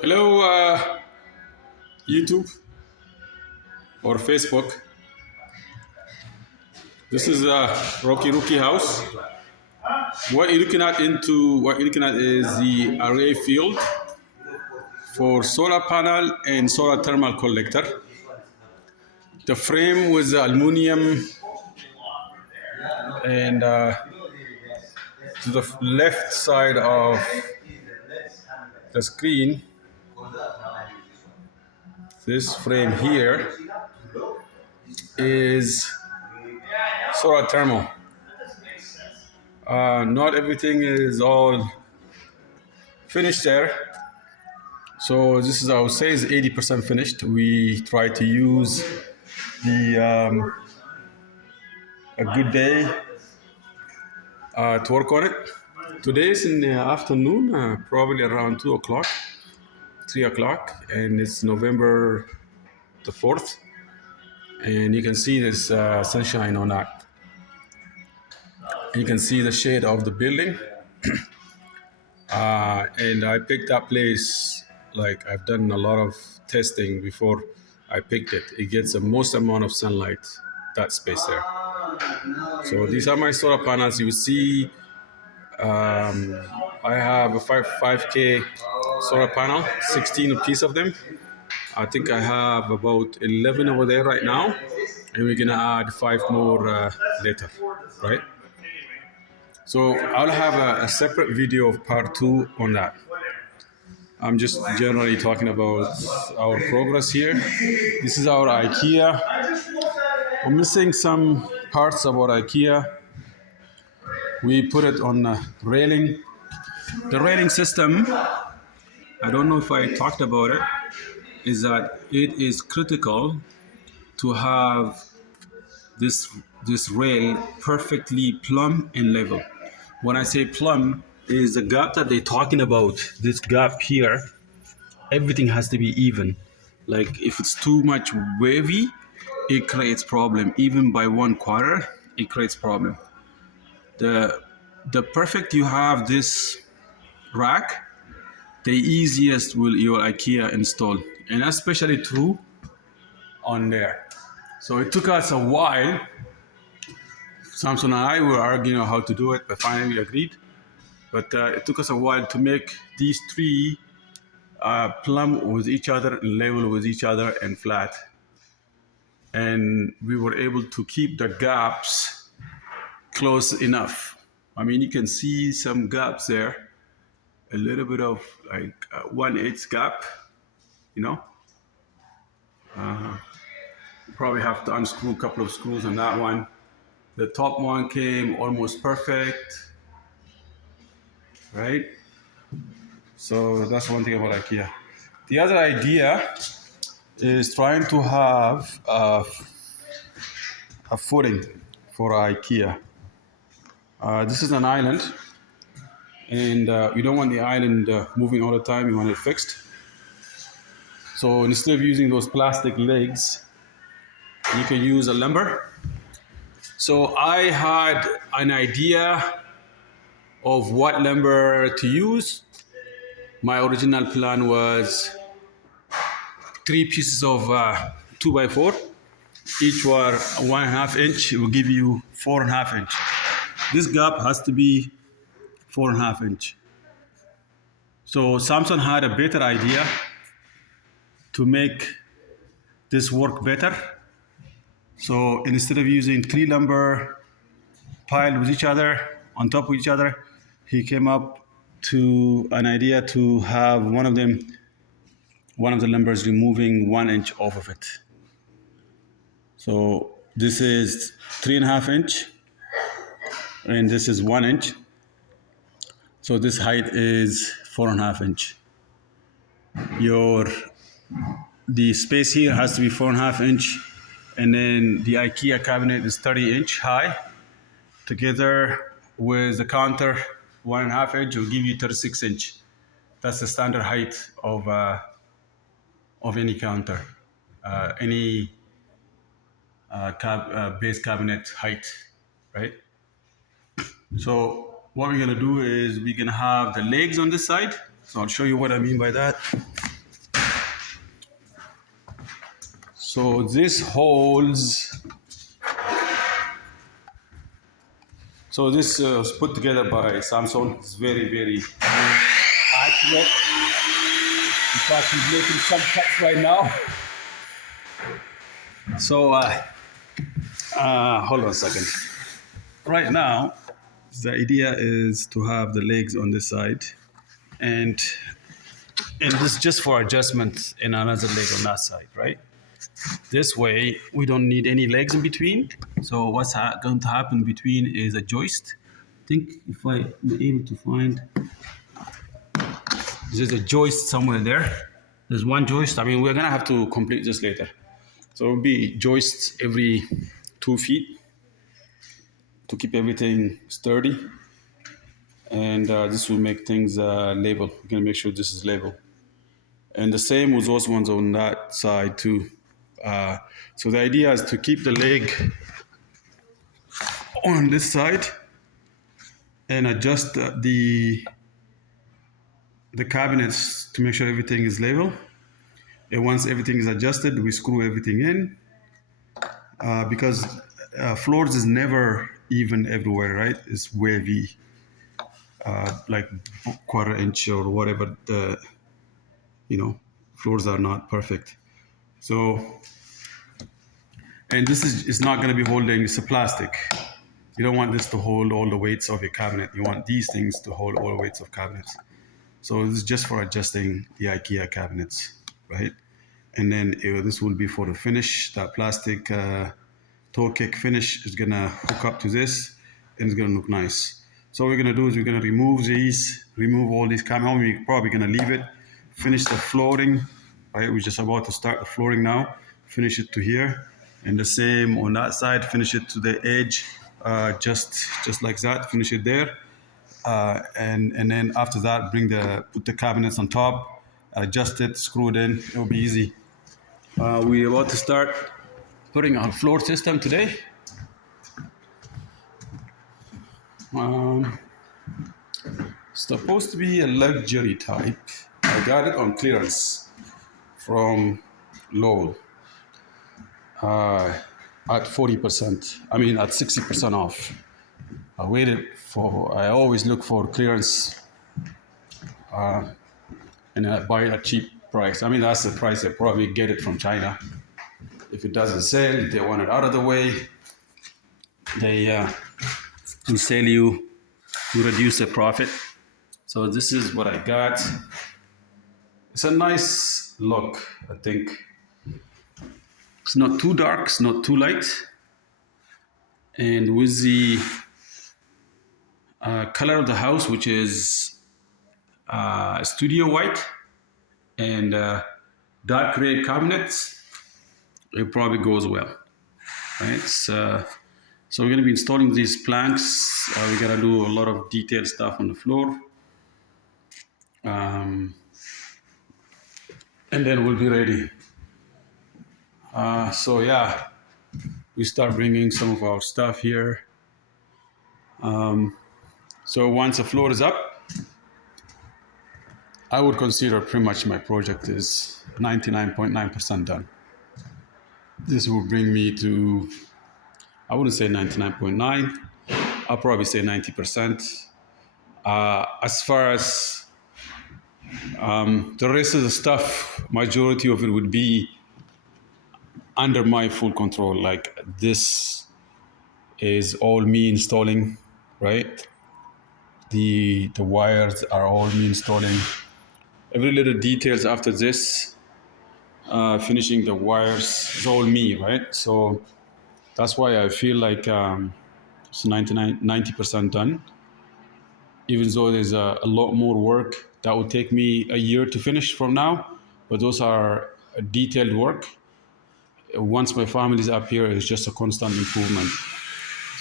Hello, YouTube or Facebook. This is Rocky Rookie House. What you're looking at is the array field for solar panel and solar thermal collector. The frame with the aluminum and to the left side of the screen, this frame here is solar thermal. Not everything is all finished there. So this is, I would say, is 80% finished. We try to use the a good day to work on it. Today is in the afternoon, probably around 2 o'clock, 3 o'clock, and it's November the 4th. And you can see this sunshine on that. You can see the shade of the building. And I picked that place, like I've done a lot of testing before I picked it. It gets the most amount of sunlight, that space there. So these are my solar panels. You see, I have a 5K solar panel, 16 piece of them. I think I have about 11 over there right now, and we're gonna add 5 more later, right? So I'll have a separate video of part 2 on that. I'm just generally talking about our progress here. This is our Ikea. I'm missing some parts about Ikea. We put it on a railing. The railing system, I don't know if I talked about it, is that it is critical to have this rail perfectly plumb and level. When I say plumb, is the gap that they're talking about. This gap here, everything has to be even. Like if it's too much wavy, it creates problem. Even by 1/4, it creates problem. The perfect you have this rack, the easiest will your Ikea install, and especially true on there. So it took us a while. Samson and I were arguing how to do it, but finally we agreed. But it took us a while to make these three plumb with each other, level with each other, and flat. And we were able to keep the gaps close enough. I mean, you can see some gaps there, a little bit of like 1/8 gap, you know. Probably have to unscrew a couple of screws on that one. The top one came almost perfect, right? So that's one thing about IKEA. The other idea is trying to have a footing for IKEA. This is an island, and you don't want the island moving all the time. You want it fixed. So instead of using those plastic legs, you can use a lumber. So I had an idea of what lumber to use. My original plan was 3 pieces of 2x4. Each were 1.5 inch. It will give you 4.5 inch. This gap has to be 4.5 inch. So Samson had a better idea to make this work better. So instead of using 3 lumber piled with each other, on top of each other, he came up to an idea to have one of the lumbers removing 1 inch off of it. So this is 3.5 inch, and this is 1 inch. So this height is 4.5 inch. The space here has to be 4.5 inch, and then the IKEA cabinet is 30 inch high. Together with the counter, 1.5 inch will give you 36 inch. That's the standard height of any counter, any base cabinet height, right? So what we're gonna do is we're gonna have the legs on this side. So I'll show you what I mean by that. So this holds. So this was put together by Samsung. It's very, very accurate. In fact, he's making some cuts right now. So hold on a second. Right now, the idea is to have the legs on this side, and this is just for adjustment and another leg on that side, right? This way, we don't need any legs in between. So what's going to happen between is a joist. I think if I'm able to find, there's a joist somewhere there. There's one joist. I mean, we're gonna have to complete this later. So it'll be joists every 2 feet to keep everything sturdy. And this will make things label. We're gonna make sure this is labeled. And the same with those ones on that side too. So the idea is to keep the leg on this side and adjust the cabinets to make sure everything is level. And once everything is adjusted, we screw everything in because floors is never even everywhere, right? It's wavy, like quarter inch or whatever. Floors are not perfect. So, and this is not going to be holding. It's a plastic. You don't want this to hold all the weights of your cabinet. You want these things to hold all the weights of cabinets. So this is just for adjusting the IKEA cabinets, right? And then this will be for the finish. That plastic toe kick finish is gonna hook up to this, and it's gonna look nice. So what we're gonna do is we're gonna remove all these cabinets. We're probably gonna leave it, finish the flooring, right? We're just about to start the flooring now. Finish it to here, and the same on that side. Finish it to the edge, just like that. Finish it there. And then after that, put the cabinets on top, adjust it, screw it in. It'll be easy. We're about to start putting our floor system today. Supposed to be a luxury type. I got it on clearance from Lowell at 40%. I mean at 60% off. I always look for clearance and I buy it at cheap price. I mean, that's the price I probably get it from China. If it doesn't sell, they want it out of the way. They will sell you to reduce the profit. So this is what I got. It's a nice look, I think. It's not too dark, it's not too light. And with the color of the house, which is studio white and dark gray cabinets, it probably goes well, right? So we're going to be installing these planks. We're going to do a lot of detailed stuff on the floor. And then we'll be ready. So yeah, we start bringing some of our stuff here. So once the floor is up, I would consider pretty much my project is 99.9% done. This will bring me to, I wouldn't say 99.9, I'll probably say 90%. As far as the rest of the stuff, majority of it would be under my full control. Like this is all me installing, right? The wires are all me installing. Every little details after this, finishing the wires is all me, right? So that's why I feel like it's 90% done. Even though there's a lot more work that will take me a year to finish from now, but those are detailed work. Once my family's up here, it's just a constant improvement.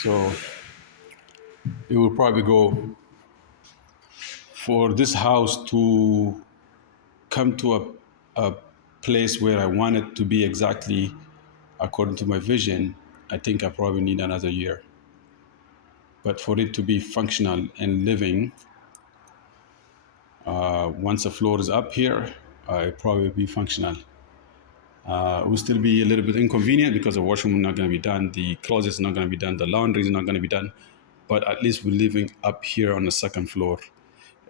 So it will probably go for this house to come to a place where I want it to be exactly according to my vision. I think I probably need another year. But for it to be functional and living, once the floor is up here, it probably be functional. It will still be a little bit inconvenient because the washroom is not going to be done, the closet is not going to be done, the laundry is not going to be done. But at least we're living up here on the second floor,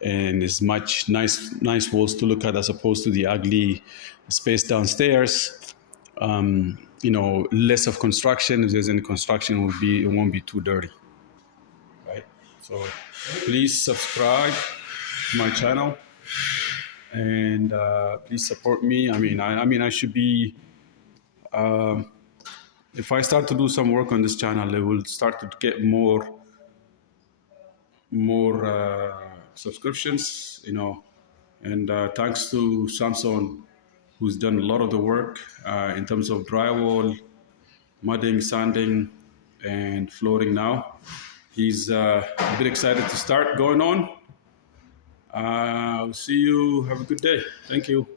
and it's much nice walls to look at as opposed to the ugly space downstairs. Less of construction. If there's any construction, it won't be too dirty, right? So please subscribe to my channel, and please support me. I should be. If I start to do some work on this channel, it will start to get more subscriptions. And thanks to Samson, who's done a lot of the work in terms of drywall, mudding, sanding, and flooring now. He's a bit excited to start going on. I'll see you. Have a good day. Thank you.